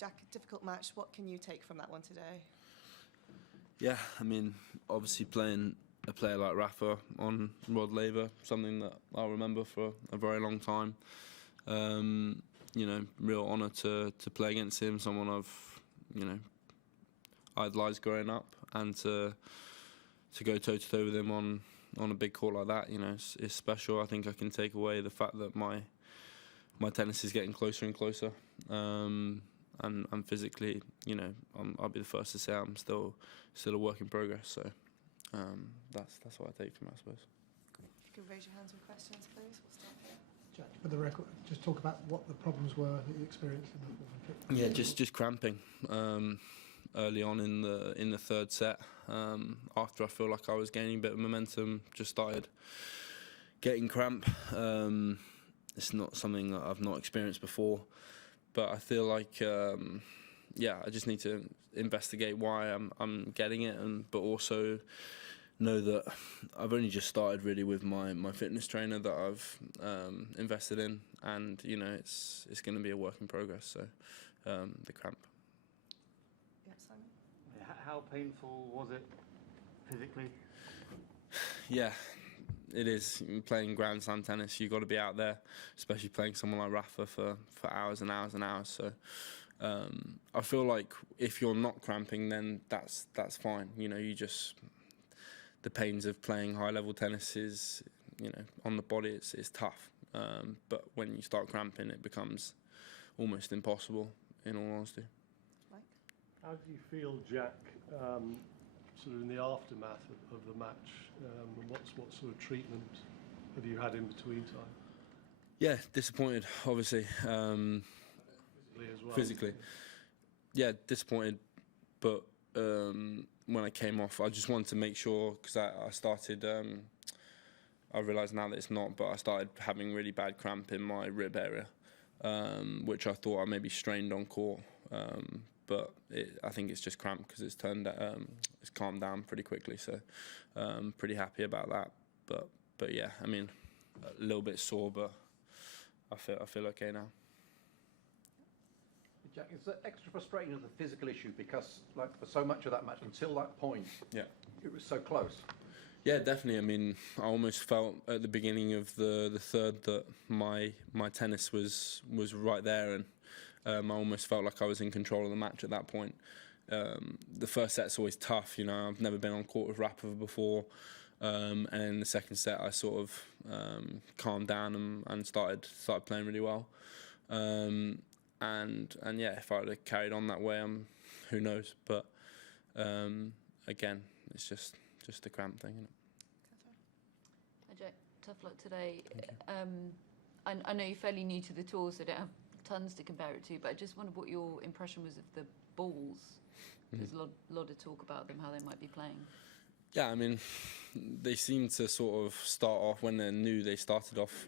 Jack, a difficult match. What can you take from that one today? Yeah, I mean, obviously playing a player like Rafa on Rod Laver, something that I'll remember for a very long time. You know, real honour to play against him, someone I've, you know, idolised growing up, and to go toe-to-toe with him on a big court like that, you know, it's special. I think I can take away the fact that my tennis is getting closer and closer. And physically, you know, I'll be the first to say I'm still a work in progress. So that's what I take from it, I suppose. If you could raise your hands with questions, please. We'll start here. Jack, for the record, just talk about what the problems were that you experienced in the Yeah, just cramping early on in the third set. After I feel like I was gaining a bit of momentum, just started getting cramp. It's not something that I've not experienced before. But I feel like, yeah, I just need to investigate why I'm getting it, but also know that I've only just started really with my fitness trainer that I've invested in, and you know it's going to be a work in progress. So the cramp. Yeah, Simon. How painful was it physically? Yeah. It is. Playing Grand Slam tennis, you've got to be out there, especially playing someone like Rafa for hours and hours and hours. So I feel like if you're not cramping, then that's fine. You know, the pains of playing high-level tennis is, you know, on the body, it's tough. But when you start cramping, it becomes almost impossible, in all honesty. Mike? How do you feel, Jack, sort of in the aftermath of the match, and what sort of treatment have you had in between time? Yeah, disappointed, obviously. Physically as well. Physically. Yeah, disappointed. But when I came off, I just wanted to make sure, because I started, I realise now that it's not, but I started having really bad cramp in my rib area, which I thought I maybe strained on court. But I think it's just cramp because it's calmed down pretty quickly. So pretty happy about that. But yeah, I mean, a little bit sore, but I feel okay now. Jack, is that extra frustrating as the physical issue, because like for so much of that match until that point, yeah, it was so close? Yeah, definitely. I mean, I almost felt at the beginning of the third that my tennis was right there, and I almost felt like I was in control of the match at that point. The first set's always tough, you know. I've never been on court with Rafa before, and in the second set I sort of calmed down and started playing really well. And yeah, if I would have carried on that way, who knows? But again, it's just the cramp thing, isn't it? Hi Jack, tough luck today. I know you're fairly new to the tour, so don't have tons to compare it to, but I just wondered what your impression was of the balls. There's a lot of talk about them, how they might be playing. Yeah, I mean, they seem to sort of start off, when they're new, they started off,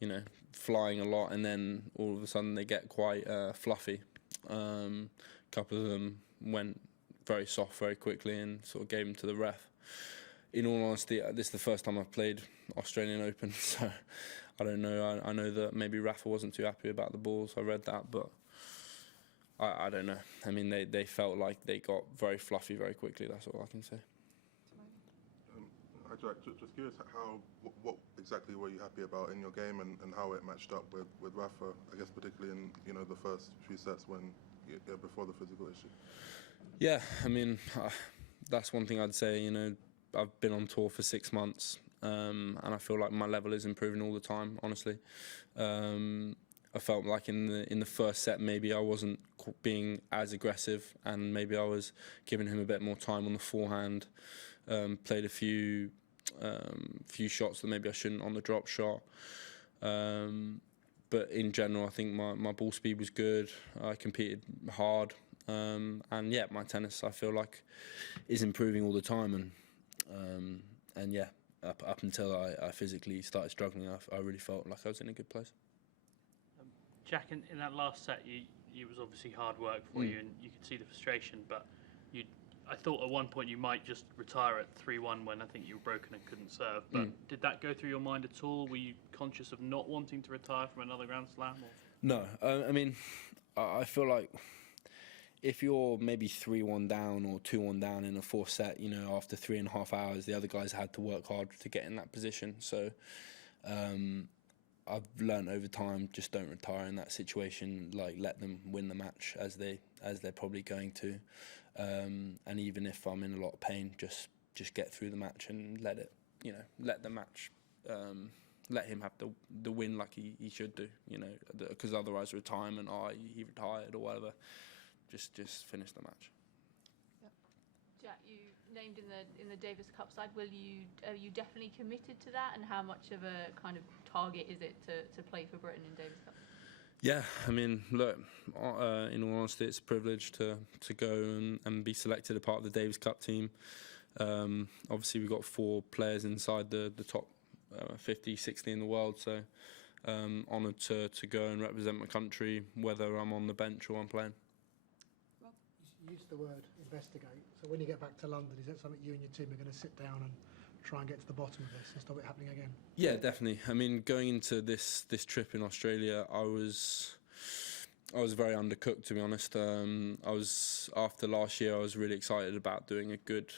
you know, flying a lot, and then all of a sudden they get quite fluffy. A couple of them went very soft very quickly and sort of gave them to the ref. In all honesty, this is the first time I've played Australian Open, so I don't know. I know that maybe Rafa wasn't too happy about the balls. I read that, but I don't know. I mean, they felt like they got very fluffy very quickly. That's all I can say. Hi Jack, just curious, what exactly were you happy about in your game, and how it matched up with Rafa? I guess particularly in, you know, the first few sets before the physical issue. Yeah, I mean, that's one thing I'd say. You know, I've been on tour for 6 months, and I feel like my level is improving all the time. Honestly, I felt like in the first set maybe I wasn't being as aggressive, and maybe I was giving him a bit more time on the forehand. Played a few shots that maybe I shouldn't on the drop shot. But in general, I think my ball speed was good. I competed hard, and yeah, my tennis I feel like is improving all the time, and yeah, up until I physically started struggling, I really felt like I was in a good place. Jack, in that last set, it was obviously hard work for you, and you could see the frustration. But I thought at one point you might just retire at 3-1 when I think you were broken and couldn't serve. But did that go through your mind at all? Were you conscious of not wanting to retire from another Grand Slam? Or? No, I mean, I feel like if you're maybe 3-1 down or 2-1 down in a fourth set, you know, after 3.5 hours, the other guys had to work hard to get in that position. So I've learned over time, just don't retire in that situation. Like, let them win the match as they're probably going to. And even if I'm in a lot of pain, just get through the match and let the match. Let him have the win like he should do, you know, because otherwise retirement, he retired or whatever. Just finish the match. Yep. Jack, you named in the Davis Cup side. Are you definitely committed to that? And how much of a kind of target is it to play for Britain in Davis Cup? Yeah, I mean, look, in all honesty, it's a privilege to go and be selected a part of the Davis Cup team. Obviously, we've got 4 players inside the top 50, 60 in the world, so honoured to go and represent my country, whether I'm on the bench or I'm playing. You used the word investigate. So when you get back to London, is that something you and your team are going to sit down and try and get to the bottom of this and stop it happening again? Yeah, definitely. I mean, going into this trip in Australia, I was very undercooked, to be honest. After last year, I was really excited about doing a good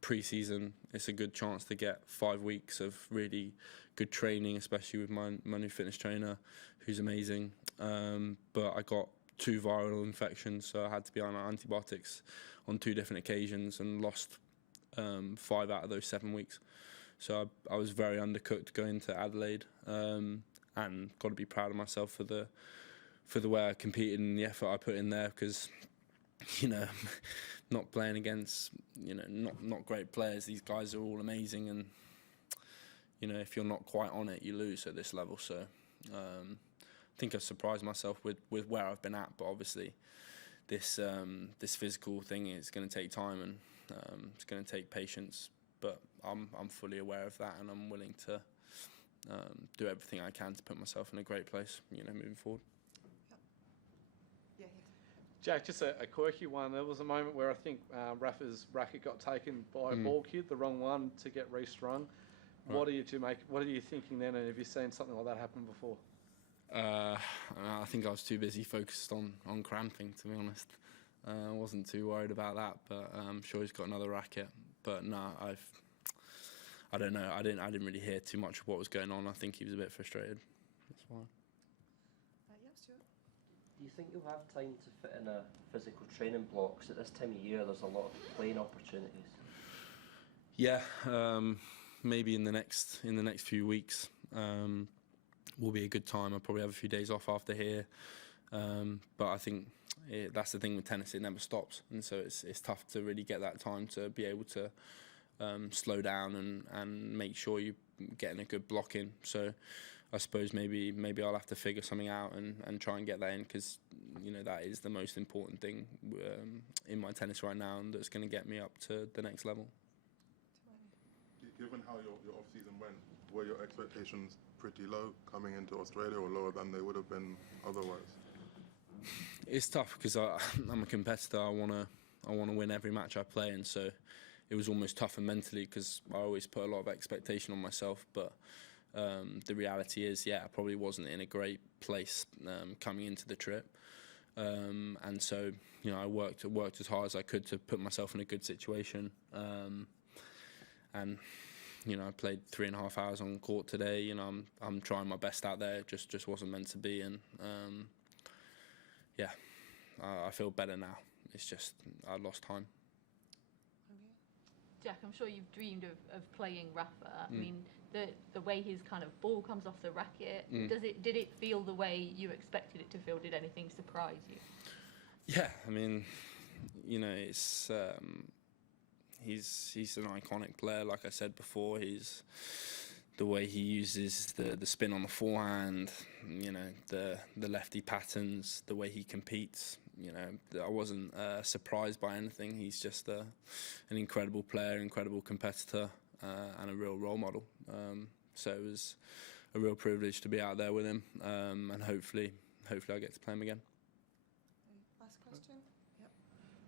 pre-season. It's a good chance to get 5 weeks of really good training, especially with my new fitness trainer, who's amazing. But I got 2 viral infections, so I had to be on antibiotics on 2 different occasions and lost 5 out of those 7 weeks. So I was very undercooked going to Adelaide, and got to be proud of myself for the way I competed and the effort I put in there, because, you know, not playing against, you know, not great players. These guys are all amazing, and, you know, if you're not quite on it, you lose at this level. So I think I've surprised myself with where I've been at, but obviously this physical thing is going to take time, and it's going to take patience. But I'm fully aware of that, and I'm willing to do everything I can to put myself in a great place, you know, moving forward. Yeah. Jack, just a quirky one. There was a moment where I think Rafa's racket got taken by a ball kid, the wrong one, to get restrung. Right. What are you thinking then, and have you seen something like that happen before? I think I was too busy focused on cramping, to be honest. I wasn't too worried about that, but I'm sure he's got another racket. But no, I don't know. I didn't really hear too much of what was going on. I think he was a bit frustrated. That's why. Yeah, Stuart. Do you think you'll have time to fit in a physical training block? 'Cause at this time of year, there's a lot of playing opportunities. Yeah, maybe in the next few weeks will be a good time. I'll probably have a few days off after here, but I think that's the thing with tennis; it never stops, and so it's tough to really get that time to be able to slow down and make sure you're getting a good block in. So I suppose maybe I'll have to figure something out and try and get that in, because, you know, that is the most important thing in my tennis right now, and that's going to get me up to the next level. Given how your off-season went, were your expectations pretty low coming into Australia, or lower than they would have been otherwise? It's tough because I'm a competitor. I want to win every match I play, and so it was almost tougher mentally because I always put a lot of expectation on myself. But the reality is, I probably wasn't in a great place coming into the trip, and so, you know, I worked as hard as I could to put myself in a good situation, and, you know, I played 3.5 hours on court today. You know, I'm trying my best out there. It just wasn't meant to be, and I feel better now. It's just I lost time. Jack, I'm sure you've dreamed of playing Rafa. I mean, the way his kind of ball comes off the racket, did it feel the way you expected it to feel? Did anything surprise you? Yeah, I mean, you know, it's he's an iconic player. Like I said before, he's the way he uses the spin on the forehand, you know, the lefty patterns, the way he competes. You know, I wasn't surprised by anything. He's just an incredible player, incredible competitor, and a real role model. So it was a real privilege to be out there with him, and hopefully I get to play him again. Last question. Yep.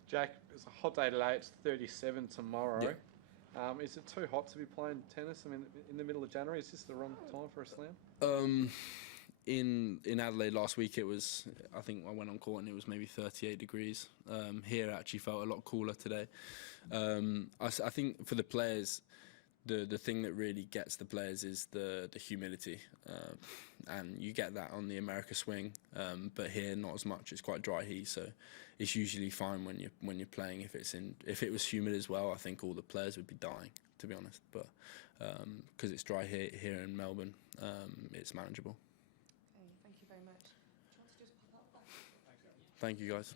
Jack, it's a hot day today. It's 37 tomorrow. Yep. Is it too hot to be playing tennis? I mean, in the middle of January, is this the wrong time for a slam? in Adelaide last week, it was, I think I went on court and it was maybe 38 degrees. Here it actually felt a lot cooler today. I think for the players, the thing that really gets the players is the humidity, and you get that on the America swing, but here not as much. It's quite dry heat, so it's usually fine when you're playing. If it was humid as well, I think all the players would be dying, to be honest. But because it's dry here in Melbourne, it's manageable. Okay, thank you very much. Do you want to just pop up that? Thank you, guys.